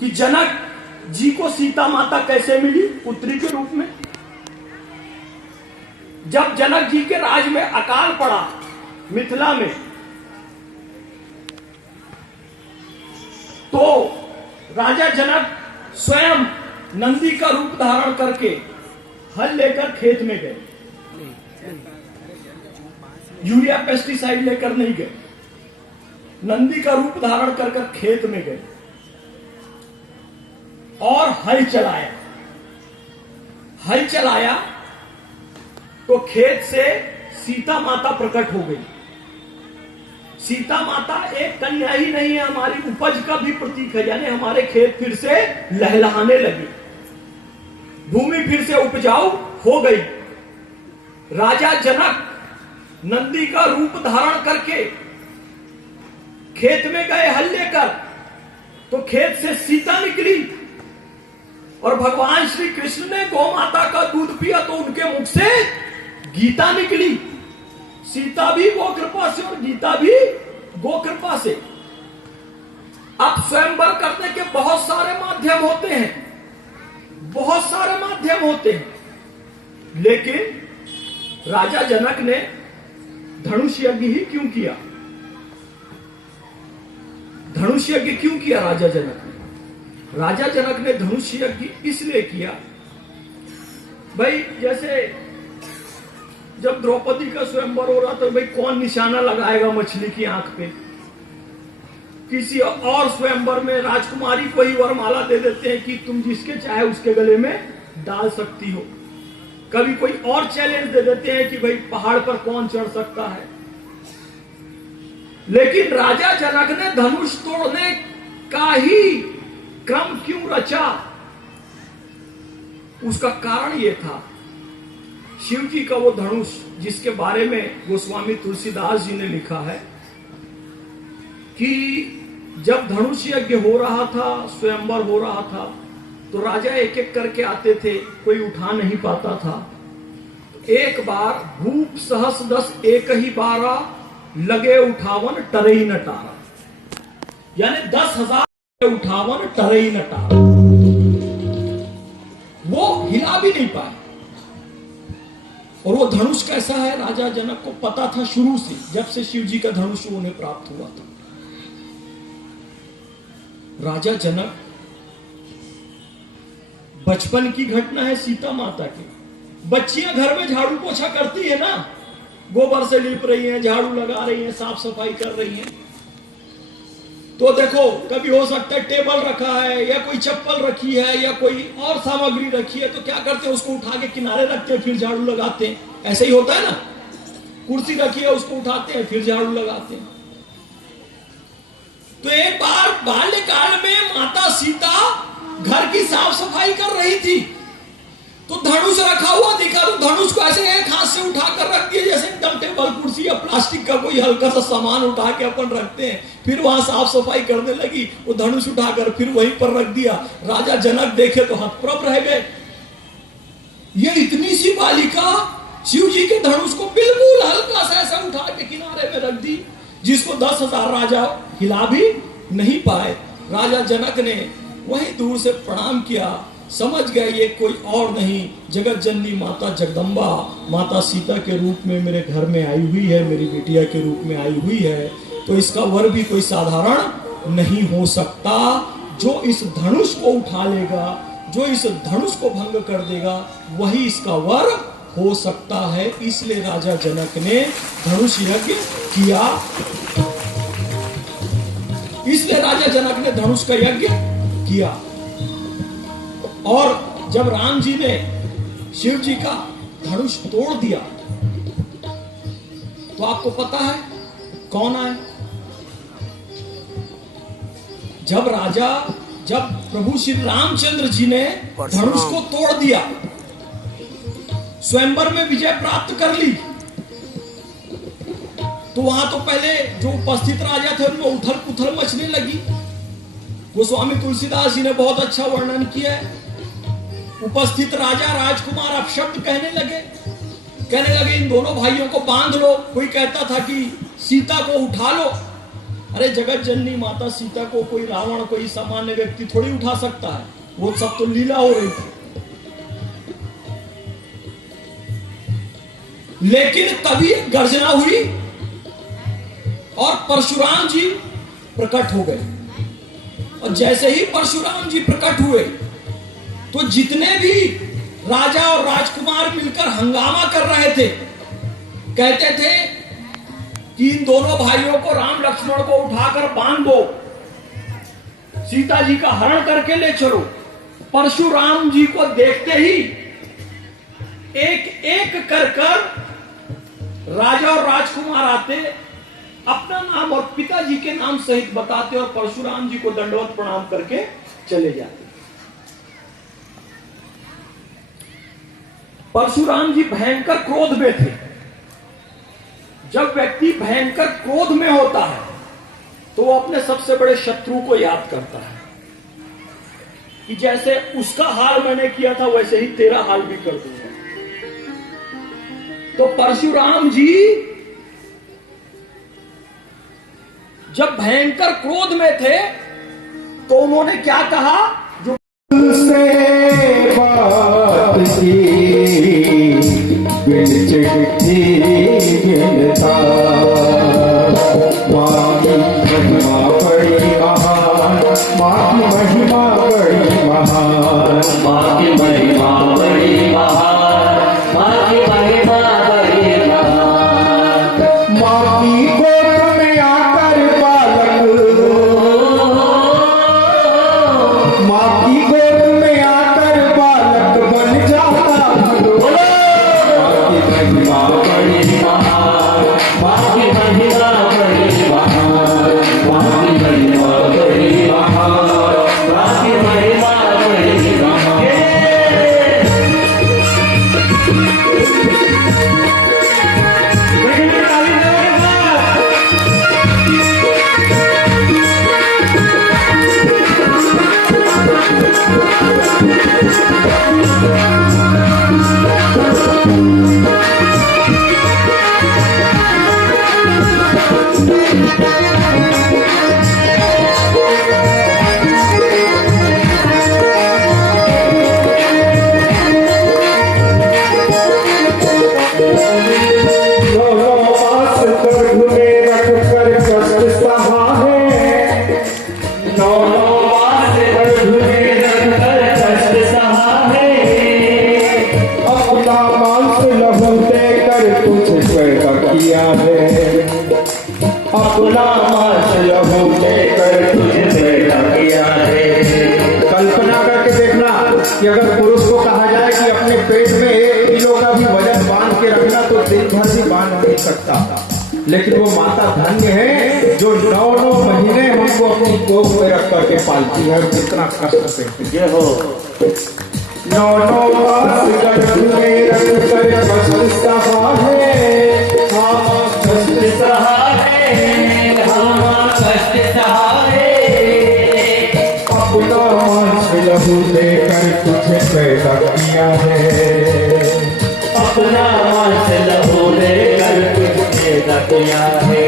कि जनक जी को सीता माता कैसे मिली पुत्री के रूप में। जब जनक जी के राज में अकाल पड़ा मिथिला में, तो राजा जनक स्वयं नंदी का रूप धारण करके हल लेकर खेत में गए। यूरिया पेस्टिसाइड लेकर नहीं गए, नंदी का रूप धारण कर खेत में गए और हल चलाया। हल चलाया तो खेत से सीता माता प्रकट हो गई। सीता माता एक कन्या ही नहीं है, हमारी उपज का भी प्रतीक है, यानी हमारे खेत फिर से लहलहाने लगे, भूमि फिर से उपजाऊ हो गई। राजा जनक नंदी का रूप धारण करके खेत में गए हल लेकर, तो खेत से सीता निकली और भगवान श्री कृष्ण ने गौ माता का दूध पिया तो उनके मुख से गीता निकली। सीता भी गो कृपा से और गीता भी गो कृपा से। अब स्वयंवर करने के बहुत सारे माध्यम होते हैं, बहुत सारे माध्यम होते हैं, लेकिन राजा जनक ने धनुष यज्ञ ही क्यों किया? धनुष यज्ञ क्यों किया राजा जनक ने? राजा जनक ने धनुष यज्ञ इसलिए किया, भाई जैसे जब द्रौपदी का स्वयंवर हो रहा तो भाई कौन निशाना लगाएगा मछली की आंख पे? किसी और स्वयंवर में राजकुमारी को ही वरमाला दे देते हैं कि तुम जिसके चाहे उसके गले में डाल सकती हो। कभी कोई और चैलेंज दे देते हैं कि भाई पहाड़ पर कौन चढ़ सकता है। लेकिन राजा जनक ने धनुष तोड़ने का ही क्रम क्यों रचा? उसका कारण यह था, शिव जी का वो धनुष जिसके बारे में गोस्वामी तुलसीदास जी ने लिखा है कि जब धनुष यज्ञ हो रहा था, स्वयंवर हो रहा था, तो राजा एक एक करके आते थे, कोई उठा नहीं पाता था। एक बार भूप सहस 10 एक ही बारा, लगे उठावन टरई न टारा, यानी 10,000 उठावन टरई न टारा, वो हिला भी नहीं पाए। और वो धनुष कैसा है राजा जनक को पता था शुरू से, जब से शिव जी का धनुष उन्हें प्राप्त हुआ था। राजा जनक, बचपन की घटना है सीता माता की। बच्चियां घर में झाड़ू पोछा करती है ना, गोबर से लीप रही हैं, झाड़ू लगा रही हैं, साफ सफाई कर रही हैं, तो देखो कभी हो सकता है टेबल रखा है या कोई चप्पल रखी है या कोई और सामग्री रखी है, तो क्या करते हैं उसको उठा के किनारे रखते हैं, फिर झाड़ू लगाते हैं। ऐसे ही होता है ना, कुर्सी रखी है उसको उठाते हैं फिर झाड़ू लगाते हैं। तो एक बार बाल्यकाल में माता सीता घर की साफ सफाई कर रही थी, तो धनुष रखा हुआ दिखा, तो धनुष को ऐसे एक हाथ से उठाकर रख दिया जैसे एकदम टेबल कुर्सी या प्लास्टिक का कोई हल्का सा सामान उठा के अपन रखते हैं। फिर वहां साफ सफाई करने लगी, वो धनुष उठाकर फिर वहीं पर रख दिया। राजा जनक देखे तो हतप्रभ रह गए, ये इतनी सी बालिका शिव जी के धनुष को बिल्कुल हल्का सा ऐसा उठा के किनारे में रख दी, जिसको 10,000 राजा हिला भी नहीं पाए। राजा जनक ने वहीं दूर से प्रणाम किया, समझ गए ये कोई और नहीं, जगत जननी माता जगदम्बा, माता सीता के रूप में मेरे घर में आई हुई है, मेरी बेटिया के रूप में आई हुई है, तो इसका वर भी कोई साधारण नहीं हो सकता। जो इस धनुष को उठा लेगा, जो इस धनुष को भंग कर देगा, वही इसका वर हो सकता है। इसलिए राजा जनक ने धनुष यज्ञ किया, इसलिए राजा जनक ने धनुष का यज्ञ किया। और जब राम जी ने शिव जी का धनुष तोड़ दिया, तो आपको पता है कौन आए? जब प्रभु श्री रामचंद्र जी ने धनुष को तोड़ दिया, स्वयंवर में विजय प्राप्त कर ली, तो वहां तो पहले जो उपस्थित राजा थे उनमें उथल पुथल मचने लगी। गोस्वामी तुलसीदास जी ने बहुत अच्छा वर्णन किया है। उपस्थित राजा राजकुमार अपशब्द कहने लगे इन दोनों भाइयों को बांध लो। कोई कहता था कि सीता को उठा लो, अरे जगत जननी माता सीता को कोई रावण, कोई सामान्य व्यक्ति थोड़ी उठा सकता है, वो सब तो लीला हो रही थी। लेकिन तभी एक गर्जना हुई और परशुराम जी प्रकट हो गए। और जैसे ही परशुराम जी प्रकट हुए तो जितने भी राजा और राजकुमार मिलकर हंगामा कर रहे थे, कहते थे कि इन दोनों भाइयों को, राम लक्ष्मण को उठाकर बांध दो, सीता जी का हरण करके ले चलो। परशुराम जी को देखते ही एक एक कर राजा और राजकुमार आते, अपना नाम और पिताजी के नाम सहित बताते और परशुराम जी को दंडवत प्रणाम करके चले जाते। परशुराम जी भयंकर क्रोध में थे। जब व्यक्ति भयंकर क्रोध में होता है तो वो अपने सबसे बड़े शत्रु को याद करता है कि जैसे उसका हाल मैंने किया था वैसे ही तेरा हाल भी कर दूंगा। तो परशुराम जी जब भयंकर क्रोध में थे तो उन्होंने क्या कहा, जो से बात की चिट्ठी गिनता, माँ की महिमा बड़ी महान, माँ की महिमा बड़ी महान, माँ की महिमा बड़ी महान, माँ की महिमा बड़ी महान। माँ की गोद में आकर बालक, माँ की गोद में आकर बालक बन जाता भगवान। महिमा बड़ी महान, माँ की महिमा बड़ी महान, माँ की महिमा बड़ी महान, माँ की महिमा बड़ी महान। अपना मांस लहू देकर तुझे पैदा किया है। कल्पना करके देखना कि अगर पुरुष को कहा जाए कि अपने पेट में 1 किलो का भी वजन बांध के रखना तो दिन भर भी बांध नहीं सकता, लेकिन वो माता धन्य है जो 9 महीने हमको अपनी गोद में रख करके पालती है। कितना कष्ट से ये हो 9 मास गर्भ में रख कर कष्ट सहा है, कष्ट सहारे, हम कष्ट सहारे। अपना मांस लहू देकर तुझे पैदा किया है। अपना मांस लहू देकर तुझे पैदा किया है।